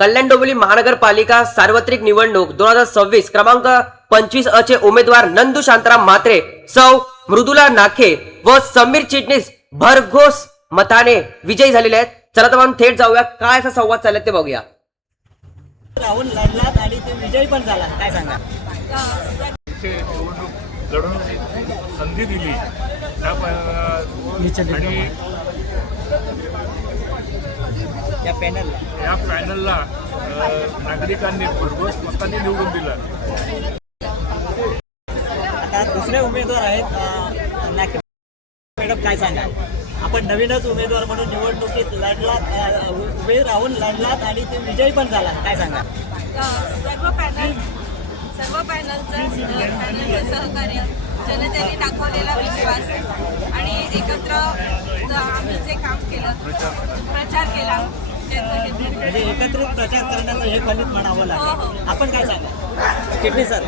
कल्याण डोंबिवली महानगरपालिका सार्वत्रिक निवडणूक 2026 क्रमांक 25 अ चे उमेदवार नंदू शांताराम म्हात्रे, सौ मृदुला नाखे व समीर चिटणीस भरघोस मताने विजयी झालेले आहेत। चला तर आपण थेट जाऊया, काय असा संवाद चालला ते बघूया। राहुल लढलात आणि ते विजयी पण झाला, काय सांगा? ते निवडणूक लढवण्याची संधी दिली आणि या या पॅनलला नागरिकांनी भरघोस मतांनी निवडून दिलं। आता दुसरे उमेदवार आहेत नाके मॅडम, काय सांगा? आपण नवीनच उमेदवार म्हणून निवडणुकीत लढलात, उभे राहून लढलात आणि ते विजयी पण झाला, काय सांगा? सर्व पॅनलचं सहकार्य, जनतेने दाखवलेला विश्वास आणि एकत्र आम्ही जे काम केलं, प्रचार केला, म्हणजे एकत्रित प्रचार करण्याचं हे फलित म्हणावं लागेल। आपण काय सांगा किटणी सर?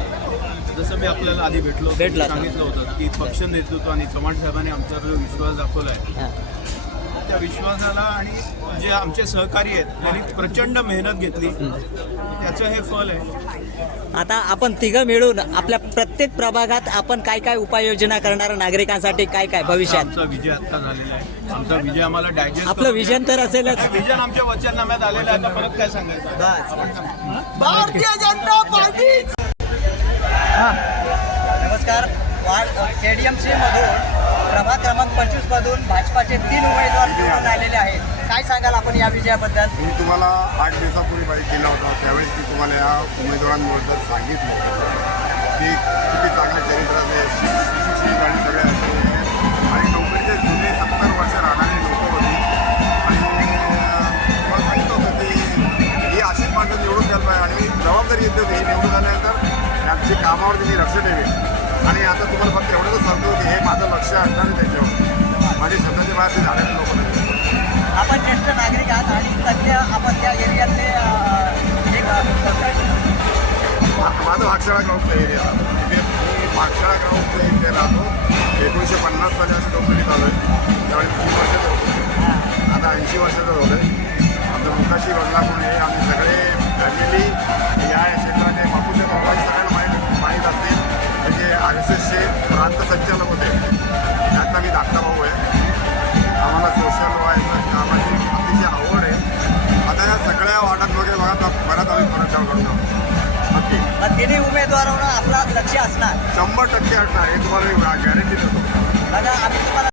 जसं मी आपल्याला आधी भेटला सांगितलं होतं की पक्ष नेतृत्व आणि चव्हाण साहेबांनी आमच्यावर जो विश्वास दाखवला आहे, त्या विश्वासाला आणि जे आमचे सहकारी आहेत त्यांनी प्रचंड मेहनत घेतली, त्याचं हे फल आहे। आता आपण तिघं मिळून आपल्या प्रत्येक प्रभागात आपण काय काय उपाययोजना करणार नागरिकांसाठी, काय काय भविष्यात? आमचा विजय आत्ता झालेला आहे, आमचा विजय आम्हाला डायजेस्ट, आपलं विजन तर असेलच, विजन आमच्या वचननाम्यात आलेलं आहे, आता परत काय सांगायचं? भारतीय जनता पार्टी। नमस्कार, वार्ड KDMC मधून प्रभाग क्रमांक 25 मधून भाजपाचे 3 उमेदवार निवडून आलेले आहेत, काय सांगाल आपण या विजयाबद्दल? मी तुम्हाला 8 दिवसापूर्वी माहिती दिला होता, त्यावेळेस मी तुम्हाला या उमेदवारांबद्दल सांगितलं की किती चांगल्या चरित्राचे सुशिक्षित आणि सगळे असे आणि डोंबिवलीचे जुने 70 वर्ष राहणारे लोक होती आणि मला सांगितलं होतं की ही अशीच माणसं निवडून द्यायला पाहिजे आणि जबाबदारी येते होती, ही निवडून आल्यानंतर त्यांची कामावर त्यांनी लक्ष ठेवेल आणि आता तुम्हाला फक्त एवढंच सांगतो की हे माझं लक्ष असणार आहे त्याच्यावर, माझे स्वतःच्या बाहेर ते झालेले लोक नाही। आपण ज्येष्ठ नागरिक आहात आणि सध्या आपण त्या एरियातले माझं भागशाळा ग्राउंडचा एरिया, तिथे मी भागशाळा ग्राउंडच्या इथे राहतो। 1950 साली आम्ही डोंबिवलीत आलो आहे, त्यावेळी 3 वर्षाचं होतो, आता 80 वर्षाचं झालं आहे। आमचं मुकाशी बंगला म्हणून हे आम्ही सगळे फॅमिली या क्षेत्राने बापूच्या बाबाही सगळ्यांना माहीत असतील, म्हणजे RSSचे प्रांत संचालक होते, त्यांचा मी धाकटा भाऊ आहे। आम्हाला सोशल व्हायचं कामाची अतिशय आवड आहे। आता या सगळ्या वाटांमध्ये बराच आम्ही फरक करतो नक्की। तिन्ही उमेदवारांना आपला लक्ष असणार 100% असणार, हे तुम्हाला गॅरंटी देतो। बघा, आम्ही तुम्हाला